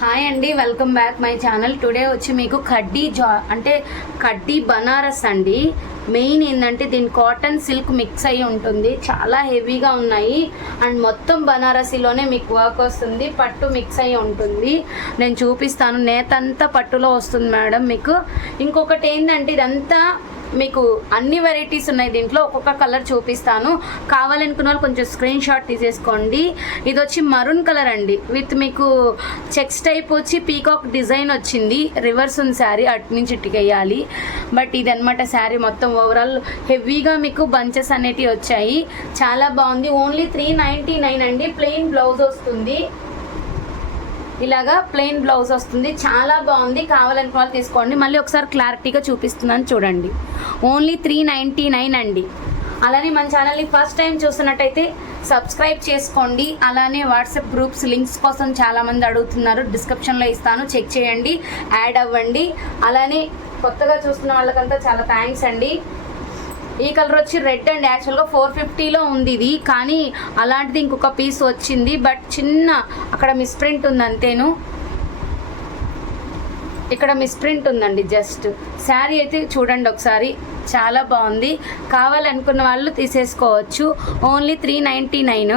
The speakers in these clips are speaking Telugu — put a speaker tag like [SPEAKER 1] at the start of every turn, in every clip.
[SPEAKER 1] హాయ్ అండి welcome back my channel. Today వచ్చి మీకు కడ్డీ జా అంటే కడ్డీ బనారస్ అండి. మెయిన్ ఏంటంటే దీని కాటన్ సిల్క్ మిక్స్ అయి ఉంటుంది. చాలా హెవీగా ఉన్నాయి. అండ్ మొత్తం బనారసీలోనే మీకు వర్క్ వస్తుంది. పట్టు మిక్స్ అయి ఉంటుంది. నేను చూపిస్తాను. నేతంతా పట్టులో వస్తుంది మేడం మీకు. ఇంకొకటి ఏంటంటే ఇదంతా మీకు అన్ని వెరైటీస్ ఉన్నాయి దీంట్లో. ఒక్కొక్క కలర్ చూపిస్తాను. కావాలనుకున్న వాళ్ళు కొంచెం స్క్రీన్ షాట్ తీసేసుకోండి. ఇది వచ్చి మరూన్ కలర్ అండి. విత్ మీకు చెక్స్ టైప్ వచ్చి పీకాక్ డిజైన్ వచ్చింది. రివర్స్ ఉంది శారీ అటు నుంచి ఇటుకేయాలి బట్ ఇది అనమాట శారీ మొత్తం ఓవరాల్ హెవీగా మీకు బంచెస్ అనేటివి వచ్చాయి. చాలా బాగుంది. ఓన్లీ త్రీ నైంటీ నైన్ అండి. ప్లెయిన్ బ్లౌజ్ వస్తుంది. ఇలాగా ప్లెయిన్ బ్లౌజ్ వస్తుంది. చాలా బాగుంది. కావాలనుకున్న వాళ్ళు తీసుకోండి. మళ్ళీ ఒకసారి క్లారిటీగా చూపిస్తున్నాను చూడండి. ఓన్లీ త్రీ నైంటీ నైన్ అండి. అలానే మన ఛానల్ని ఫస్ట్ టైం చూస్తున్నట్టయితే సబ్స్క్రైబ్ చేసుకోండి. అలానే వాట్సాప్ గ్రూప్స్ లింక్స్ కోసం చాలామంది అడుగుతున్నారు. డిస్క్రిప్షన్లో ఇస్తాను. చెక్ చేయండి. యాడ్ అవ్వండి. అలానే కొత్తగా చూస్తున్న వాళ్ళకంతా చాలా థ్యాంక్స్ అండి. ఈ కలర్ వచ్చి రెడ్ అండ్ యాక్చువల్గా ఫోర్ ఫిఫ్టీలో ఉంది ఇది. కానీ అలాంటిది ఇంకొక పీస్ వచ్చింది. బట్ చిన్న అక్కడ మిస్ప్రింట్ ఉంది అంతేను. ఇక్కడ మిస్ప్రింట్ ఉందండి జస్ట్ శారీ అయితే చూడండి ఒకసారి. చాలా బాగుంది. కావాలనుకున్న వాళ్ళు తీసేసుకోవచ్చు. Only three ninety nine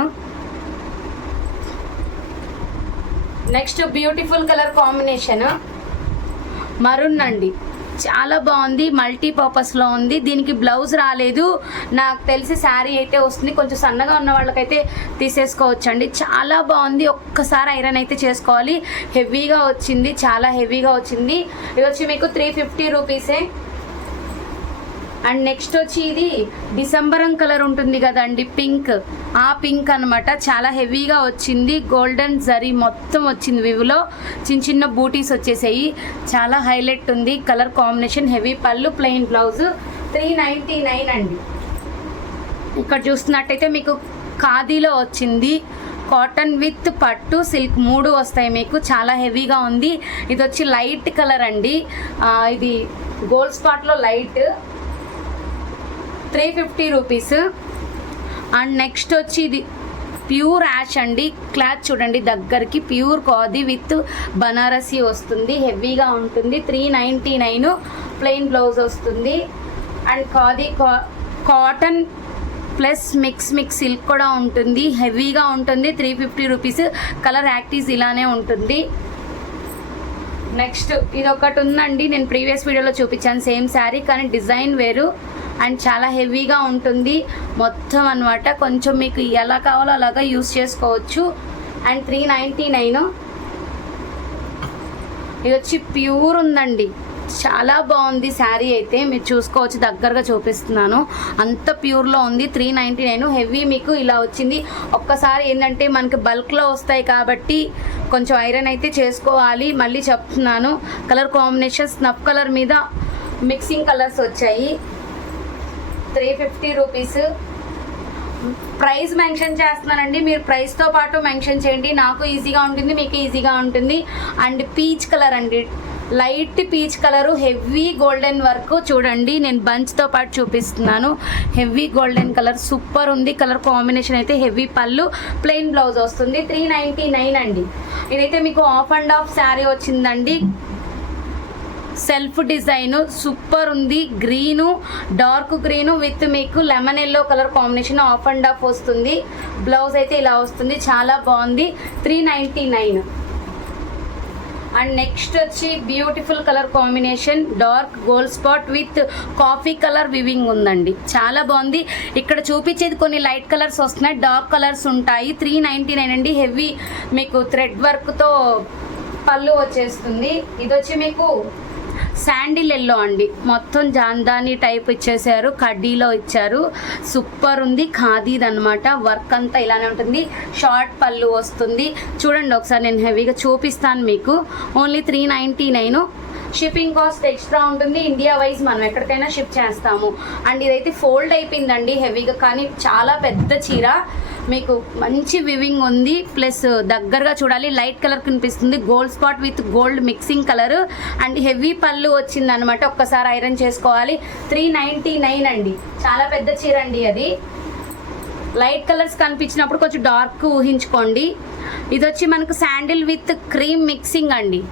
[SPEAKER 1] next beautiful colour combination maroon అండి. చాలా బాగుంది మల్టీ పర్పస్లో ఉంది. దీనికి బ్లౌజ్ రాలేదు. నాకు తెలిసి శారీ అయితే వస్తుంది. కొంచెం సన్నగా ఉన్న వాళ్ళకైతే తీసేసుకోవచ్చండి. చాలా బాగుంది. ఒక్కసారి ఐరన్ అయితే చేసుకోవాలి. హెవీగా వచ్చింది. చాలా హెవీగా వచ్చింది. ఇది వచ్చి మీకు త్రీ ఫిఫ్టీ రూపీసే అండ్ నెక్స్ట్ వచ్చి ఇది డిసెంబరం కలర్ ఉంటుంది కదండి పింక్. ఆ పింక్ అన్నమాట. చాలా హెవీగా వచ్చింది. గోల్డెన్ జరీ మొత్తం వచ్చింది వివులో. చిన్న చిన్న బూటీస్ వచ్చేసాయి. చాలా హైలైట్ ఉంది. కలర్ కాంబినేషన్ హెవీ పళ్ళు plain blouse. Three ninety nine అండి. ఇక్కడ చూస్తున్నట్టయితే మీకు ఖాదీలో వచ్చింది. కాటన్ విత్ పట్టు సిల్క్ మూడు వస్తాయి మీకు. చాలా హెవీగా ఉంది. ఇది వచ్చి లైట్ కలర్ అండి. ఇది గోల్డ్ స్పాట్లో light. Three fifty rupees. And next వచ్చి ఇది ప్యూర్ యాష్ అండి. క్లాత్ చూడండి దగ్గరికి ప్యూర్ కాది విత్ బనారసి వస్తుంది. హెవీగా ఉంటుంది. Three ninety nine plain blouse వస్తుంది. And khadi cotton plus mix mix silk కూడా ఉంటుంది. హెవీగా ఉంటుంది. Three fifty rupees. కలర్ యాక్టీస్ ఇలానే ఉంటుంది. నెక్స్ట్ ఇది ఒకటి ఉందండి. నేను ప్రీవియస్ వీడియోలో చూపించాను. సేమ్ శారీ కానీ డిజైన్ వేరు. అండ్ చాలా హెవీగా ఉంటుంది. మొత్తం అన్నమాట. కొంచెం మీకు ఎలా కావాలో అలాగా యూస్ చేసుకోవచ్చు. And three ninety nine. ఇది వచ్చి ప్యూర్ ఉందండి. చాలా బాగుంది శారీ అయితే. మీరు చూసుకోవచ్చు దగ్గరగా చూపిస్తున్నాను. అంత ప్యూర్లో ఉంది. Three ninety nine. హెవీ మీకు ఇలా వచ్చింది. ఒక్కసారి ఏంటంటే మనకి బల్క్లో వస్తాయి కాబట్టి కొంచెం ఐరన్ అయితే చేసుకోవాలి. మళ్ళీ చెప్తున్నాను. కలర్ కాంబినేషన్ స్నఫ్ కలర్ మీద మిక్సింగ్ కలర్స్ వచ్చాయి. Three fifty rupees. Price mention చేస్తున్నానండి. మీరు ప్రైస్తో పాటు మెన్షన్ చేయండి. నాకు ఈజీగా ఉంటుంది మీకు ఈజీగా ఉంటుంది. అండ్ పీచ్ కలర్ అండి. Light peach colour heavy golden work. చూడండి నేను బంచ్తో పాటు చూపిస్తున్నాను. హెవీ గోల్డెన్ కలర్ సూపర్ ఉంది. కలర్ కాంబినేషన్ అయితే హెవీ పళ్ళు ప్లెయిన్ బ్లౌజ్ వస్తుంది. త్రీ నైంటీ నైన్ అండి. ఇదైతే మీకు ఆఫ్ అండ్ ఆఫ్ శారీ వచ్చిందండి. సెల్ఫ్ డిజైన్ సూపర్ ఉంది. గ్రీను డార్క్ గ్రీను విత్ మీకు lemon yellow colour combination half and half వస్తుంది. బ్లౌజ్ అయితే ఇలా వస్తుంది. చాలా బాగుంది. Three ninety nine. And next వచ్చి beautiful colour combination dark gold spot with coffee colour weaving ఉందండి. చాలా బాగుంది. ఇక్కడ చూపించేది కొన్ని లైట్ కలర్స్ వస్తున్నాయి. డార్క్ కలర్స్ ఉంటాయి. త్రీ నైంటీ నైన్ అండి. హెవీ మీకు థ్రెడ్ వర్క్తో పళ్ళు వచ్చేస్తుంది. ఇది వచ్చి మీకు శాండిల్ ఎల్లో అండి. మొత్తం జాందాని టైప్ ఇచ్చేసారు. కడ్డీలో ఇచ్చారు. సూపర్ ఉంది. ఖాదీది అనమాట వర్క్ అంతా ఇలానే ఉంటుంది. షార్ట్ పళ్ళు వస్తుంది. చూడండి ఒకసారి నేను హెవీగా చూపిస్తాను మీకు. Only three ninety nine. Shipping cost extra ఉంటుంది. ఇండియా వైజ్ మనం ఎక్కడికైనా షిప్ చేస్తాము. అండ్ ఇదైతే ఫోల్డ్ అయిపోయిందండి హెవీగా కానీ చాలా పెద్ద చీర. మీకు మంచి వివింగ్ ఉంది. ప్లస్ దగ్గరగా చూడాలి. లైట్ కలర్ కనిపిస్తుంది. Gold spot with gold mixing colour and heavy పళ్ళు వచ్చింది అనమాట ఒక్కసారి ఐరన్ చేసుకోవాలి. త్రీ నైంటీ నైన్ అండి. చాలా పెద్ద చీర అండి అది. లైట్ కలర్స్ కనిపించినప్పుడు కొంచెం డార్క్ ఊహించుకోండి. ఇది వచ్చి మనకు శాండిల్ విత్ క్రీమ్ మిక్సింగ్ అండి.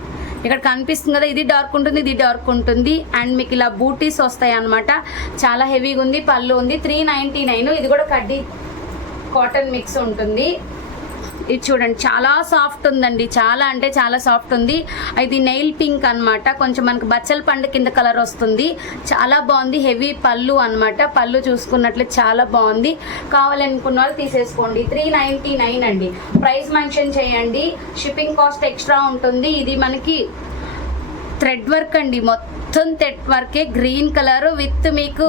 [SPEAKER 1] ఇక్కడ కనిపిస్తుంది కదా ఇది డార్క్ ఉంటుంది ఇది డార్క్ ఉంటుంది. అండ్ మీకు ఇలా బూటీస్ వస్తాయి అనమాట చాలా హెవీగా ఉంది పళ్ళు ఉంది. త్రీ నైంటీ నైన్ ఇది కూడా కడ్డీ కాటన్ మిక్స్ ఉంటుంది. ఇది చూడండి చాలా సాఫ్ట్ ఉందండి. చాలా అంటే చాలా సాఫ్ట్ ఉంది. ఇది నెయిల్ పింక్ అన్నమాట. కొంచెం మనకు బచ్చల పండు కింద కలర్ వస్తుంది. చాలా బాగుంది. హెవీ పళ్ళు అన్నమాట. పళ్ళు చూసుకున్నట్లు చాలా బాగుంది. కావాలనుకున్న వాళ్ళు తీసేసుకోండి. త్రీ నైంటీ నైన్ అండి. ప్రైస్ మెన్షన్ చేయండి. షిప్పింగ్ కాస్ట్ ఎక్స్ట్రా ఉంటుంది. ఇది మనకి థ్రెడ్ వర్క్ అండి. మొత్తం థ్రెడ్ వర్కే గ్రీన్ కలర్ విత్ మీకు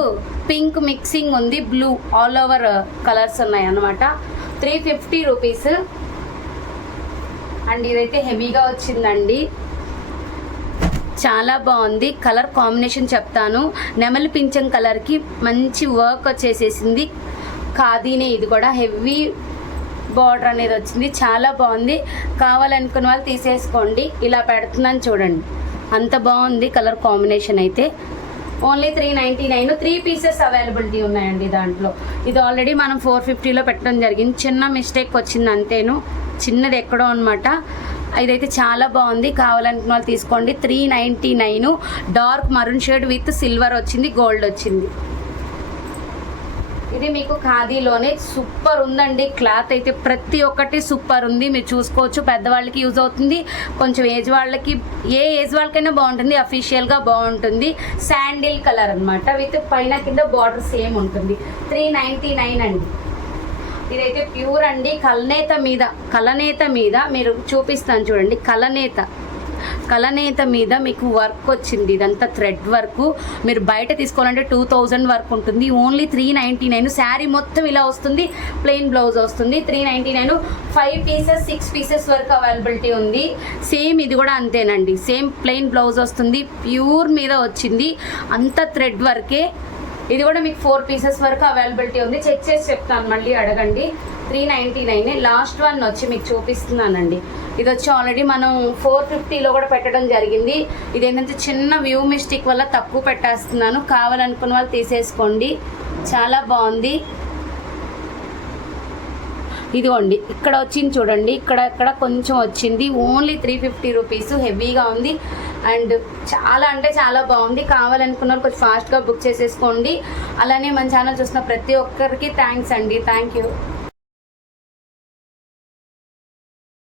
[SPEAKER 1] పింక్ మిక్సింగ్ ఉంది. బ్లూ ఆల్ ఓవర్ కలర్స్ ఉన్నాయి అన్నమాట త్రీ ఫిఫ్టీ రూపీస్ అండ్ ఇదైతే హెవీగా వచ్చిందండి. చాలా బాగుంది. కలర్ కాంబినేషన్ చెప్తాను. నెమలి పింఛం కలర్కి మంచి వర్క్ వచ్చేసేసింది. ఖాదీనే ఇది కూడా. హెవీ బార్డర్ అనేది వచ్చింది. చాలా బాగుంది. కావాలనుకున్న వాళ్ళు తీసేసుకోండి. ఇలా పెడుతున్నాను చూడండి. అంత బాగుంది కలర్ కాంబినేషన్ అయితే. Only three ninety nine. Three pieces availability ఉన్నాయండి దాంట్లో. ఇది ఆల్రెడీ మనం ఫోర్ ఫిఫ్టీలో పెట్టడం జరిగింది. చిన్న మిస్టేక్ వచ్చింది అంతేను. చిన్నది ఎక్కడో అనమాట ఇదైతే చాలా బాగుంది. కావాలనుకున్న వాళ్ళు తీసుకోండి. Three ninety nine dark maroon shade with silver వచ్చింది గోల్డ్ వచ్చింది. ఇది మీకు ఖాదీలోనే సూపర్ ఉందండి. క్లాత్ అయితే ప్రతి ఒక్కటి సూపర్ ఉంది. మీరు చూసుకోవచ్చు. పెద్దవాళ్ళకి యూజ్ అవుతుంది. కొంచెం ఏజ్ వాళ్ళకి ఏ ఏజ్ వాళ్ళకైనా బాగుంటుంది. అఫీషియల్గా బాగుంటుంది. శాండిల్ కలర్ అన్నమాట. విత్ పైన కింద బార్డర్ సేమ్ ఉంటుంది. త్రీ నైంటీ నైన్ అండి. ఇదైతే ప్యూర్ అండి కలనేత మీద కలనేత మీద మీరు చూపిస్తాను చూడండి కలనేత. కలనేత మీద మీకు వర్క్ వచ్చింది ఇదంతా థ్రెడ్ వర్క్. మీరు బయట తీసుకోవాలంటే టూ థౌజండ్ వర్క్ ఉంటుంది. Only three ninety nine. Sari మొత్తం ఇలా వస్తుంది ప్లెయిన్ బ్లౌజ్ వస్తుంది. Three ninety nine. Five pieces six pieces వరకు అవైలబిలిటీ ఉంది. సేమ్ ఇది కూడా అంతేనండి. సేమ్ ప్లెయిన్ బ్లౌజ్ వస్తుంది. ప్యూర్ మీద వచ్చింది. అంత థ్రెడ్ వర్కే. ఇది కూడా మీకు ఫోర్ పీసెస్ వరకు అవైలబిలిటీ ఉంది. చెక్ చేసి చెప్తాను మళ్ళీ అడగండి. Three ninety nine last one వచ్చి మీకు చూపిస్తున్నానండి. ఇది వచ్చి ఆల్రెడీ మనం ఫోర్ ఫిఫ్టీలో కూడా పెట్టడం జరిగింది. ఇది ఏంటంటే చిన్న వ్యూ మిస్టేక్ వల్ల తక్కువ పెట్టేస్తున్నాను. కావాలనుకున్న వాళ్ళు తీసేసుకోండి. చాలా బాగుంది. ఇదిగోండి ఇక్కడ వచ్చింది చూడండి. ఇక్కడ ఇక్కడ కొంచెం వచ్చింది. ఓన్లీ త్రీ ఫిఫ్టీ రూపీస్ హెవీగా ఉంది. అండ్ చాలా అంటే చాలా బాగుంది. కావాలనుకున్నారు కొంచెం ఫాస్ట్గా బుక్ చేసేసుకోండి. అలానే మన ఛానల్ చూసిన ప్రతి ఒక్కరికి థ్యాంక్స్ అండి. Thank you